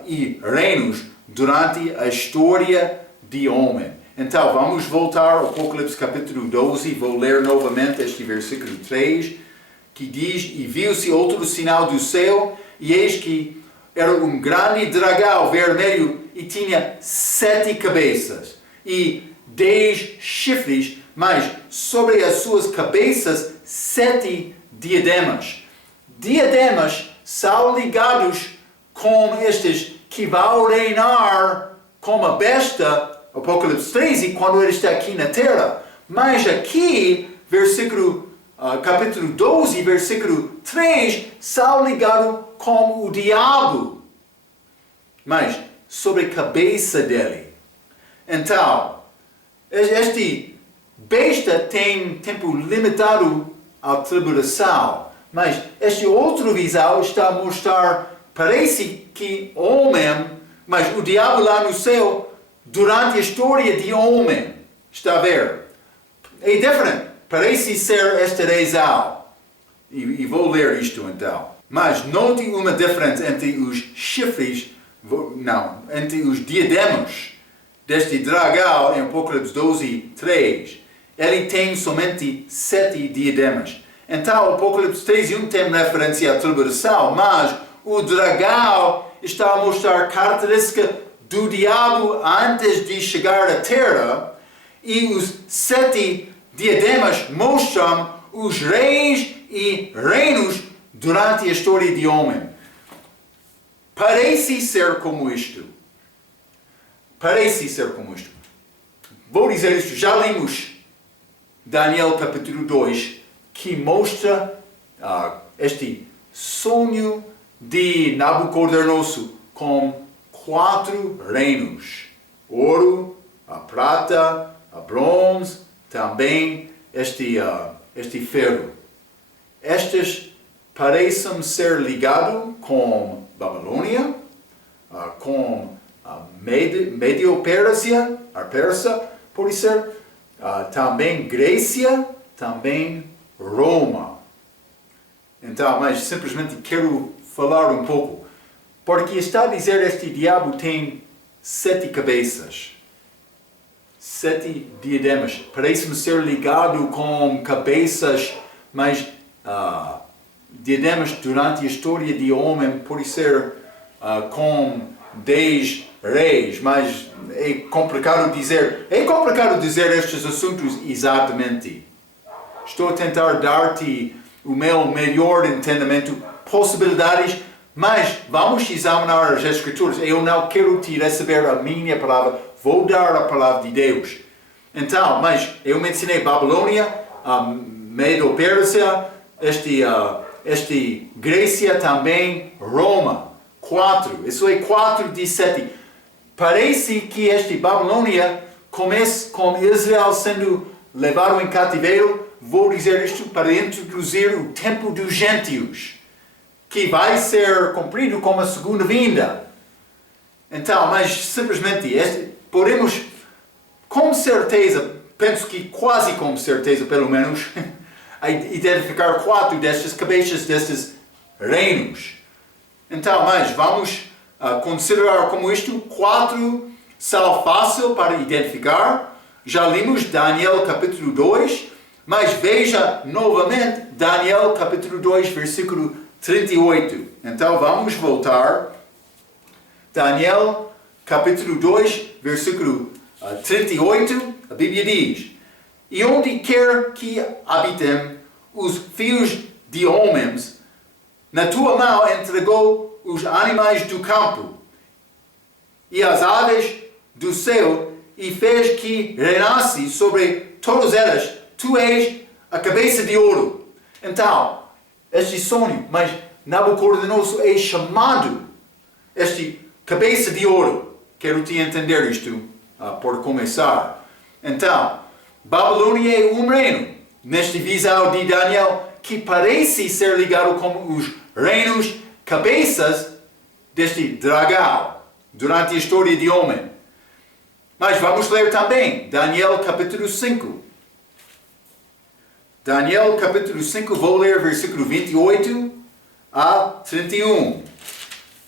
e reinos durante a história de homem. Então, vamos voltar ao Apocalipse capítulo 12, vou ler novamente este versículo 3, que diz: E viu-se outro sinal do céu, e eis que era um grande dragão vermelho, e tinha 7 cabeças, e 10 chifres, mas sobre as suas cabeças 7 diademas. Diademas são ligados com estes que vão reinar como a besta, Apocalipse 13, quando ele está aqui na terra. Mas aqui, capítulo 12, versículo 3, são ligados com o diabo, mas sobre a cabeça dele. Então, este besta tem tempo limitado à tribulação, mas este outro visão está a mostrar, parece que homem, mas o diabo lá no céu, durante a história de homem, está a ver? É diferente, parece ser esta razão. E vou ler isto então. Mas note uma diferença entre os chifres, entre os diademas deste dragão em Apocalipse 12, 3. Ele tem somente 7 diademas. Então, Apocalipse 13, 1 tem referência à tribulação, mas o dragão está a mostrar característica do diabo antes de chegar à terra, e os 7 diademas mostram os reis e reinos durante a história de homem. Parece ser como isto. Vou dizer isto, já lemos Daniel capítulo 2, que mostra este sonho de Nabucodonosor com 4 reinos: ouro, a prata, a bronze, também este ferro. Estes parecem ser ligados com Babilônia, com a Médio-Pérsia, a Pérsia, pode ser, também Grécia, também Roma. Então, mas simplesmente quero falar um pouco, porque está a dizer este diabo tem 7 cabeças, 7 diademas, parece-me ser ligado com cabeças, mas diademas durante a história de homem pode ser com 10 reis, mas é complicado dizer estes assuntos exatamente. Estou a tentar dar-te o meu melhor entendimento, possibilidades, mas vamos examinar as Escrituras. Eu não quero te receber a minha palavra, vou dar a palavra de Deus. Então, mas eu mencionei Babilônia, Médio-Pérsia, Grécia também, Roma. 4, isso é 4 de 7. Parece que Babilônia começa com Israel sendo levado em cativeiro. Vou dizer isto para introduzir o tempo dos gentios, que vai ser cumprido com a segunda vinda. Então, mas simplesmente, podemos, com certeza, penso que quase com certeza, pelo menos, identificar 4 destas cabeças, destes reinos. Então, mas vamos considerar como isto 4 são fácil para identificar. Já lemos Daniel capítulo 2, mas veja novamente Daniel capítulo 2, versículo 38. Então vamos voltar. Daniel capítulo 2, versículo 38, a Bíblia diz: E onde quer que habitem os filhos de homens, na tua mão entregou os animais do campo e as aves do céu, e fez que reinasse sobre todas elas. Tu és a cabeça de ouro. Então, este sonho, mas Nabucodonosor é chamado cabeça de ouro. Quero te entender isto por começar. Então, Babilônia é um reino, neste visão de Daniel, que parece ser ligado com os reinos, cabeças deste dragão, durante a história de homem. Mas vamos ler também Daniel capítulo 5. Daniel capítulo 5, vou ler versículo 28 a 31.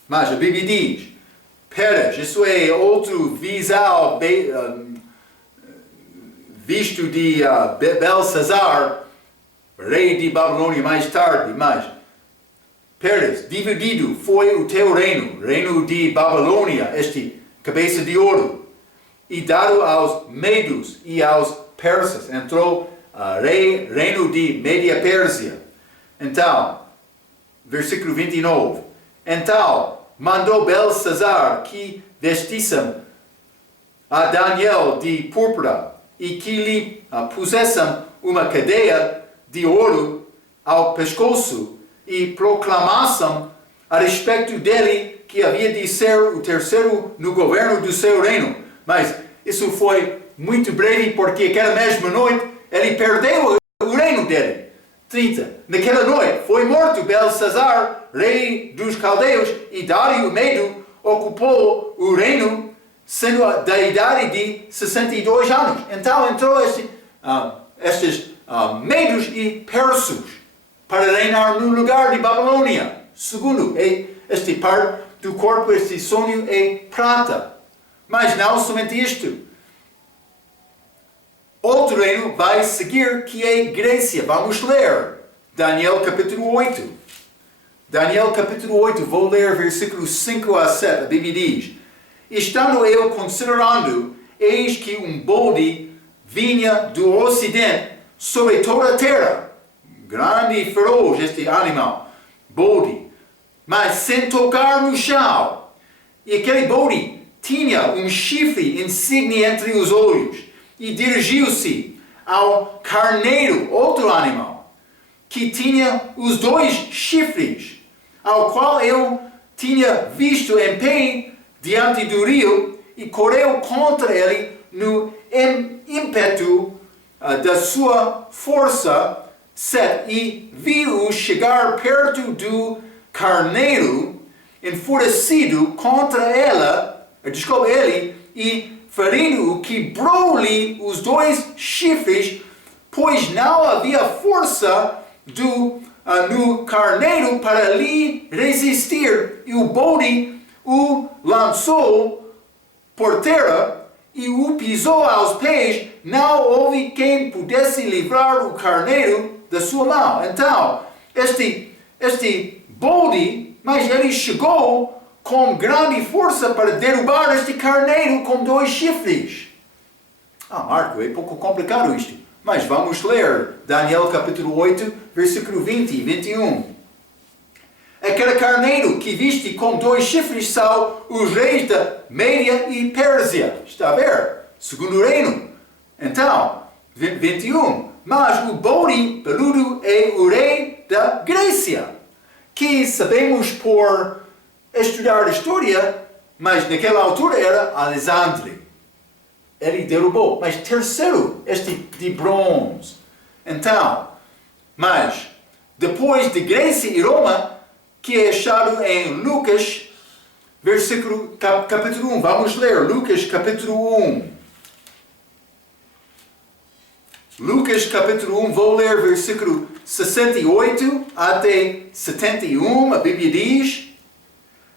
Mas a Bíblia diz: Peres, isso é outro visão visto de Belsazar, rei de Babilônia mais tarde. Mas Peres, dividido foi o teu reino de Babilônia, cabeça de ouro, e dado aos medos e aos persas. Entrou reino de Média Pérsia. Então, versículo 29. Então, mandou Belsazar que vestissem a Daniel de púrpura e que lhe pusessem uma cadeia de ouro ao pescoço e proclamassem a respeito dele que havia de ser o terceiro no governo do seu reino. Mas isso foi muito breve, porque aquela mesma noite ele perdeu o reino dele. 30. Naquela noite foi morto Belsazar, rei dos caldeus, e Dário Medo ocupou o reino, sendo da idade de 62 anos. Então entrou estes medos e persos para reinar no lugar de Babilônia. Segundo, este parte do corpo, este sonho é prata. Mas não somente isto. Outro reino vai seguir, que é Grécia. Vamos ler Daniel capítulo 8. Daniel capítulo 8, vou ler versículos 5 a 7. A Bíblia diz: Estando eu considerando, eis que um bode vinha do ocidente sobre toda a terra. Grande e feroz este animal, bode, mas sem tocar no chão. E aquele bode tinha um chifre insígne entre os olhos, e dirigiu-se ao carneiro, outro animal, que tinha os 2 chifres, ao qual eu tinha visto em pé diante do rio, e correu contra ele no ímpeto da sua força, 7, e viu chegar perto do carneiro, enfurecido contra ele, e ferindo-o, quebrou-lhe os 2 chifres, pois não havia força no carneiro para lhe resistir, e o bode o lançou por terra e o pisou aos pés. Não houve quem pudesse livrar o carneiro da sua mão. Então, este bode, mas ele chegou com grande força para derrubar este carneiro com 2 chifres. Marco, é pouco complicado isto. Mas vamos ler Daniel capítulo 8, versículo 20 e 21. Aquele carneiro que viste com 2 chifres são os reis da Média e Pérsia. Está a ver? Segundo reino. Então, 21. Mas o bode peludo é o rei da Grécia, que sabemos por estudar história, mas naquela altura era Alexandre. Ele derrubou, mas terceiro, este de bronze. Então, mas depois de Grécia e Roma, que é achado em Lucas, capítulo 1. Vamos ler Lucas capítulo 1. Lucas capítulo 1, vou ler versículo 68 até 71. A Bíblia diz: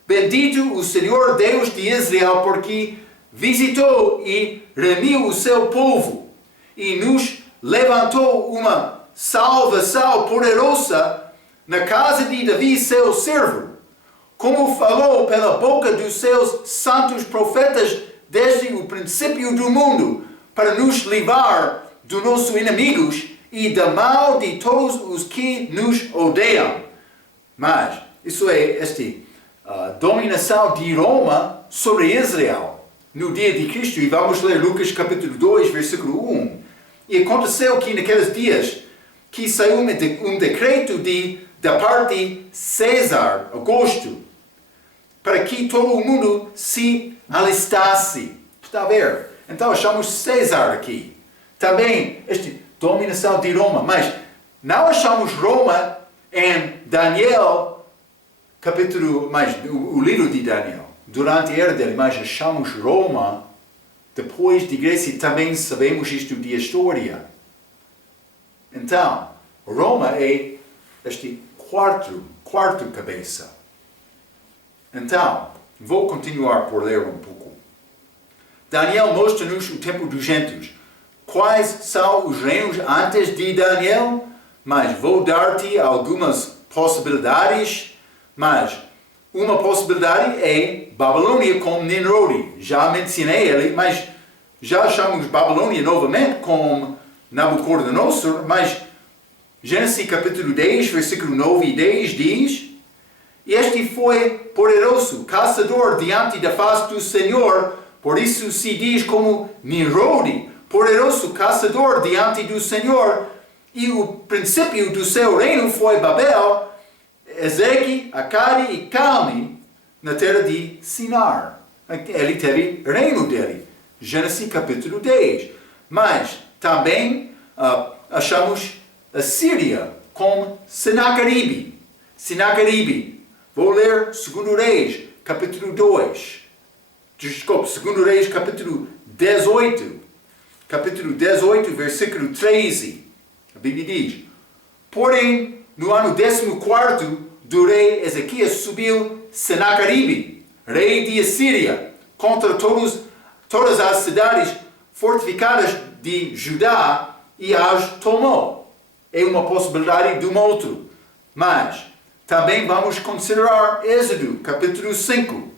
Bendito o Senhor Deus de Israel, porque visitou e remiu o seu povo, e nos levantou uma salvação poderosa na casa de Davi, seu servo, como falou pela boca dos seus santos profetas desde o princípio do mundo, para nos livrar dos nossos inimigos e da mão de todos os que nos odeiam. Mas isso é dominação de Roma sobre Israel no dia de Cristo. E vamos ler Lucas capítulo 2, versículo 1. E aconteceu que naqueles dias que saiu um decreto da parte de César Augusto, para que todo o mundo se alistasse. Está a ver? Então achamos César aqui. Também dominação de Roma. Mas não achamos Roma em Daniel, o livro de Daniel, durante a era dele, mas achamos Roma depois de Grécia. Também sabemos isto de história. Então, Roma é quarto cabeça. Então, vou continuar por ler um pouco. Daniel mostra-nos o tempo dos gentios. Quais são os reinos antes de Daniel? Mas vou dar-te algumas possibilidades. Mas uma possibilidade é Babilônia com Nimrod. Já mencionei ele, mas já achamos Babilônia novamente com Nabucodonosor. Mas Gênesis capítulo 10, versículo 9 e 10 diz: Este foi poderoso, caçador diante da face do Senhor, por isso se diz como Nimrod, poderoso caçador diante do Senhor, e o princípio do seu reino foi Babel, Ezeque, Acade e Calne, na terra de Sinar. Ele teve reino dele. Gênesis capítulo 10. Mas também achamos a Síria com Senaqueribe. Vou ler 2 Reis, capítulo 2. Desculpe, 2 Reis, capítulo 18. Capítulo 18, versículo 13. A Bíblia diz: Porém, no ano 14º do rei Ezequias subiu Senaqueribe, rei de Assíria, contra todas as cidades fortificadas de Judá e as tomou. É uma possibilidade de um outro. Mas também vamos considerar Êxodo, capítulo 5.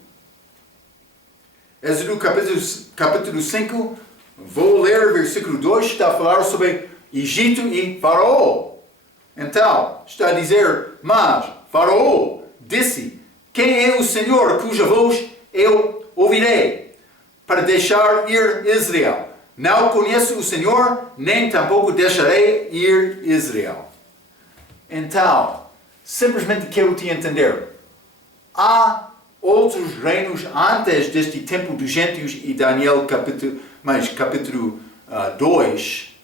Êxodo, capítulo 5, vou ler versículo 2, está a falar sobre Egito e Faraó. Então, está a dizer: Mas Faraó disse: Quem é o Senhor cuja voz eu ouvirei para deixar ir Israel? Não conheço o Senhor, nem tampouco deixarei ir Israel. Então, simplesmente quero te entender. Há outros reinos antes deste tempo dos gentios e Daniel capítulo 2.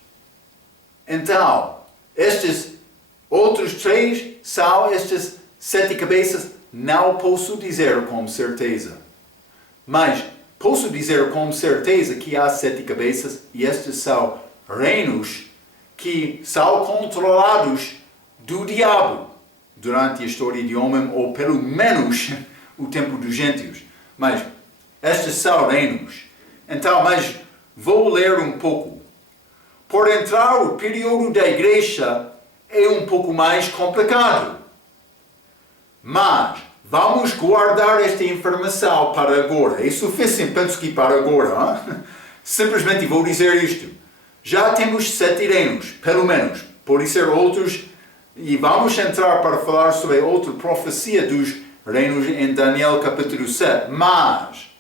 Então, estes outros 3 são estas 7 cabeças? Não posso dizer com certeza. Mas posso dizer com certeza que há 7 cabeças e estes são reinos que são controlados do diabo durante a história de homem, ou pelo menos o tempo dos gentios. Mas estes são reinos. Então, mas vou ler um pouco. Por entrar o período da igreja é um pouco mais complicado. Mas vamos guardar esta informação para agora. É suficiente, penso que para agora. Hein? Simplesmente vou dizer isto. Já temos 7 reinos, pelo menos. Podem ser outros. E vamos entrar para falar sobre outra profecia dos reinos em Daniel capítulo 7. Mas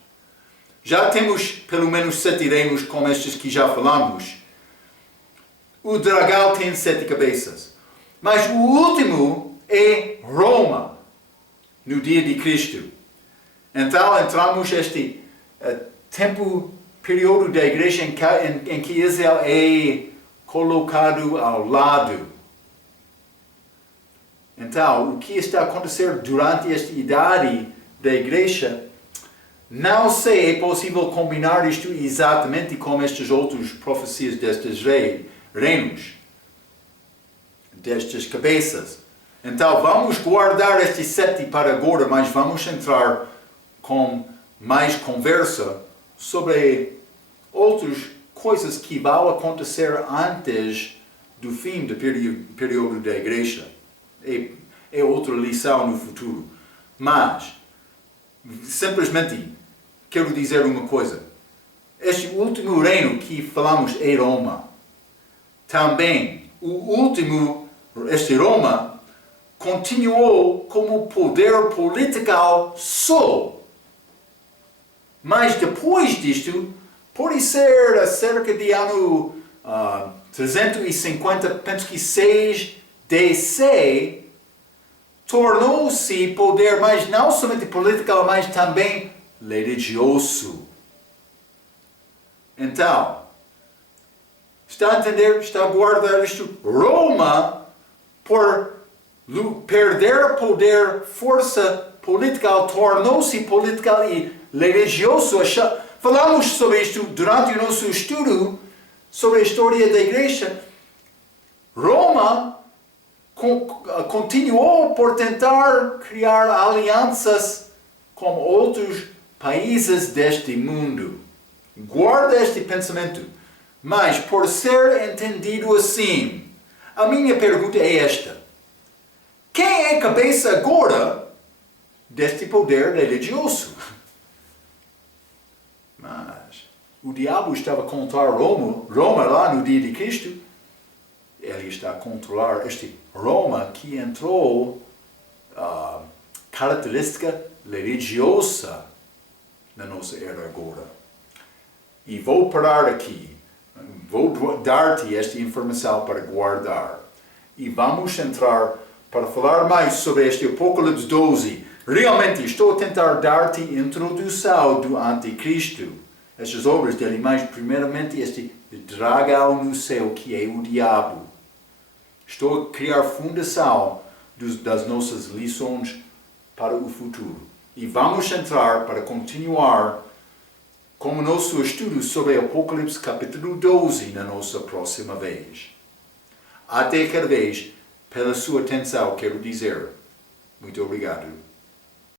já temos pelo menos 7 reinos como estes que já falamos. O dragão tem 7 cabeças. Mas o último é Roma, no dia de Cristo. Então entramos neste período da igreja em que Israel é colocado ao lado. Então, o que está a acontecer durante esta idade da igreja, não sei, é possível combinar isto exatamente com estas outras profecias destes reinos, destas cabeças. Então, vamos guardar estes 7 para agora, mas vamos entrar com mais conversa sobre outras coisas que vão acontecer antes do fim do período da igreja. É outra lição no futuro. Mas, simplesmente, quero dizer uma coisa. Este último reino que falamos é Roma. Também, este Roma continuou como poder político só. Mas depois disto, pode ser acerca de ano 350, penso que 6 DC, tornou-se poder, mas não somente político, mas também religioso. Então, está a entender? Está a guardar isto? Roma, por perder poder, força política, tornou-se político e religioso. Falamos sobre isto durante o nosso estudo sobre a história da igreja. Roma continuou por tentar criar alianças com outros países deste mundo. Guarda este pensamento. Mas, por ser entendido assim, a minha pergunta é esta. Quem é cabeça agora deste poder religioso? Mas o diabo estava a controlar Roma lá no dia de Cristo. Ele está a controlar este Roma que entrou característica religiosa na nossa era agora. E vou parar aqui. Vou dar-te esta informação para guardar. E vamos entrar para falar mais sobre este Apocalipse 12. Realmente estou a tentar dar-te introdução do Anticristo. Estas obras dele, mas primeiramente este dragão no céu que é o diabo. Estou a criar fundação das nossas lições para o futuro. E vamos entrar para continuar com o nosso estudo sobre Apocalipse capítulo 12 na nossa próxima vez. Até cada vez, pela sua atenção, quero dizer muito obrigado.